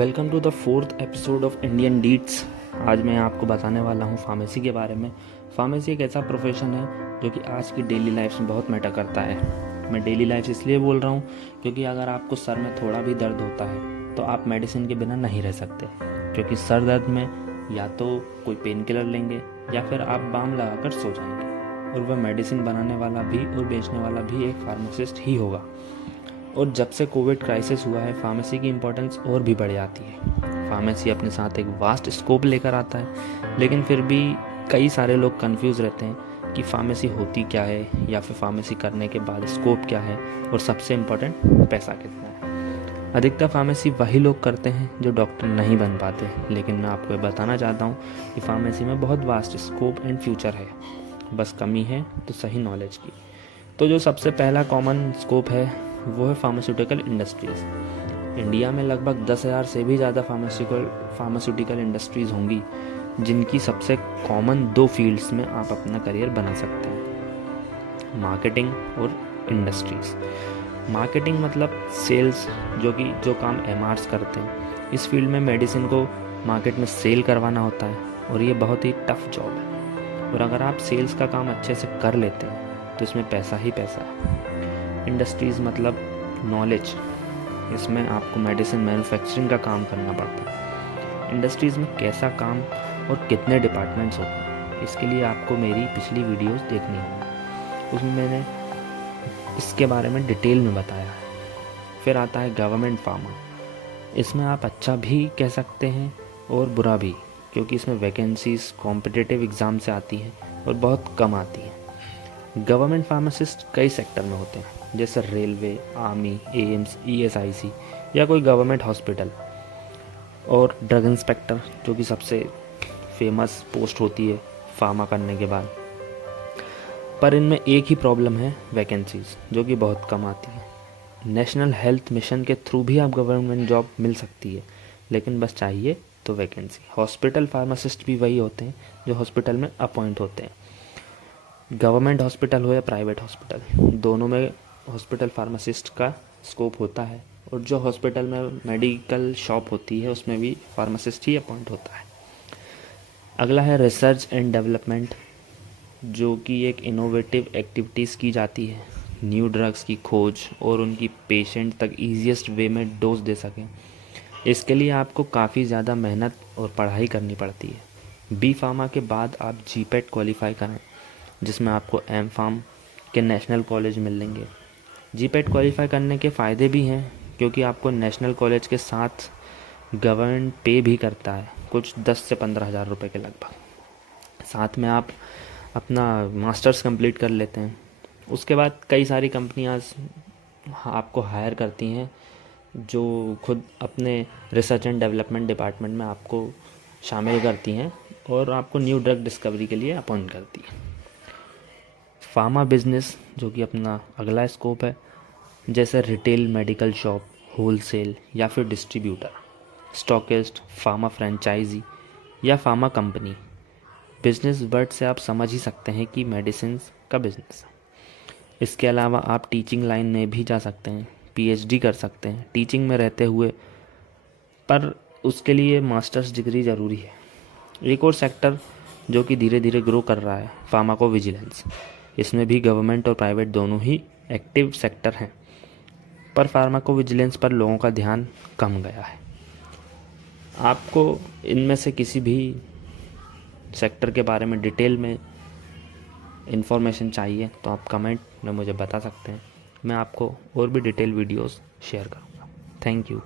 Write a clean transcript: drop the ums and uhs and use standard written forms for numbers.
Welcome to the fourth episode of Indian deets. आज मैं आपको बताने वाला हूँ फार्मेसी के बारे में। फार्मेसी एक ऐसा प्रोफेशन है जो कि आज की डेली लाइफ में बहुत मैटर करता है। मैं डेली लाइफ इसलिए बोल रहा हूँ क्योंकि अगर आपको सर में थोड़ा भी दर्द होता है तो आप मेडिसिन के बिना नहीं रह सकते, क्योंकि सर दर्द में या तो कोई पेन किलर लेंगे या फिर आप बाम लगाकर सो जाएंगे, और वह मेडिसिन बनाने वाला भी और बेचने वाला भी एक फार्मासिस्ट ही होगा। और जब से कोविड क्राइसिस हुआ है, फार्मेसी की इम्पोर्टेंस और भी बढ़ जाती है। फार्मेसी अपने साथ एक वास्ट स्कोप लेकर आता है, लेकिन फिर भी कई सारे लोग कंफ्यूज रहते हैं कि फार्मेसी होती क्या है, या फिर फार्मेसी करने के बाद स्कोप क्या है, और सबसे इम्पोर्टेंट पैसा कितना है। अधिकतर फार्मेसी वही लोग करते हैं जो डॉक्टर नहीं बन पाते, लेकिन मैं आपको ये बताना चाहता हूँ कि फार्मेसी में बहुत वास्ट स्कोप एंड फ्यूचर है, बस कमी है तो सही नॉलेज की। तो जो सबसे पहला कॉमन स्कोप है वो है फार्मास्यूटिकल इंडस्ट्रीज़। इंडिया में लगभग 10,000 से भी ज़्यादा फार्मास्यूटिकल इंडस्ट्रीज़ होंगी, जिनकी सबसे कॉमन दो फील्ड्स में आप अपना करियर बना सकते हैं, मार्केटिंग और इंडस्ट्रीज़। मार्केटिंग मतलब सेल्स, जो काम एमआरस करते हैं। इस फील्ड में मेडिसिन को मार्केट में सेल करवाना होता है, और ये बहुत ही टफ जॉब है। और अगर आप सेल्स का काम अच्छे से कर लेते हैं तो इसमें पैसा ही पैसा है। इंडस्ट्रीज़ मतलब नॉलेज, इसमें आपको मेडिसिन मैन्युफैक्चरिंग का काम करना पड़ता है। इंडस्ट्रीज़ में कैसा काम और कितने डिपार्टमेंट्स होते हैं, इसके लिए आपको मेरी पिछली वीडियोस देखनी होगी, उसमें मैंने इसके बारे में डिटेल में बताया है। फिर आता है गवर्नमेंट फार्मा। इसमें आप अच्छा भी कह सकते हैं और बुरा भी, क्योंकि इसमें वैकेंसीज कॉम्पिटिटिव एग्ज़ाम से आती हैं और बहुत कम आती हैं। गवर्नमेंट फार्मासिस्ट कई सेक्टर में होते हैं, जैसे रेलवे, आर्मी, एम्स, ईएसआईसी या कोई गवर्नमेंट हॉस्पिटल, और ड्रग इंस्पेक्टर जो कि सबसे फेमस पोस्ट होती है फार्मा करने के बाद। पर इनमें एक ही प्रॉब्लम है, वैकेंसीज जो कि बहुत कम आती है। नेशनल हेल्थ मिशन के थ्रू भी आप गवर्नमेंट जॉब मिल सकती है, लेकिन बस चाहिए तो वैकेंसी। हॉस्पिटल फार्मासिस्ट भी वही होते हैं जो हॉस्पिटल में अपॉइंट होते हैं, गवर्नमेंट हॉस्पिटल हो या प्राइवेट हॉस्पिटल, दोनों में हॉस्पिटल फार्मासिस्ट का स्कोप होता है। और जो हॉस्पिटल में मेडिकल शॉप होती है उसमें भी फार्मासिस्ट ही अपॉइंट होता है। अगला है रिसर्च एंड डेवलपमेंट, जो कि एक इनोवेटिव एक्टिविटीज़ की जाती है, न्यू ड्रग्स की खोज और उनकी पेशेंट तक ईजीएस्ट वे में डोज दे सकें। इसके लिए आपको काफ़ी ज़्यादा मेहनत और पढ़ाई करनी पड़ती है। बी फार्मा के बाद आप जीपेट क्वालिफाई करें, जिसमें आपको एम फार्म के नेशनल कॉलेज मिल लेंगे। जीपेट क्वालिफाई करने के फ़ायदे भी हैं, क्योंकि आपको नेशनल कॉलेज के साथ गवर्नमेंट पे भी करता है, कुछ 10 से 15 हज़ार रुपये के लगभग। साथ में आप अपना मास्टर्स कंप्लीट कर लेते हैं। उसके बाद कई सारी कंपनियां आपको हायर करती हैं, जो खुद अपने रिसर्च एंड डेवलपमेंट डिपार्टमेंट में आपको शामिल करती हैं और आपको न्यू ड्रग डिस्कवरी के लिए अपॉइंट करती है। फार्मा बिजनेस जो कि अपना अगला स्कोप है, जैसे रिटेल मेडिकल शॉप, होलसेल या फिर डिस्ट्रीब्यूटर, स्टॉकिस्ट, फार्मा फ्रेंचाइजी या फार्मा कंपनी। बिजनेस वर्ड से आप समझ ही सकते हैं कि मेडिसिन्स का बिजनेस है। इसके अलावा आप टीचिंग लाइन में भी जा सकते हैं, पीएचडी कर सकते हैं टीचिंग में रहते हुए, पर उसके लिए मास्टर्स डिग्री ज़रूरी है। एक और सेक्टर जो कि धीरे धीरे ग्रो कर रहा है, फार्माकोविजिलेंस। इसमें भी गवर्नमेंट और प्राइवेट दोनों ही एक्टिव सेक्टर हैं, पर फार्माकोविजिलेंस पर लोगों का ध्यान कम गया है। आपको इनमें से किसी भी सेक्टर के बारे में डिटेल में इंफॉर्मेशन चाहिए तो आप कमेंट में मुझे बता सकते हैं, मैं आपको और भी डिटेल वीडियोस शेयर करूँगा। Thank you.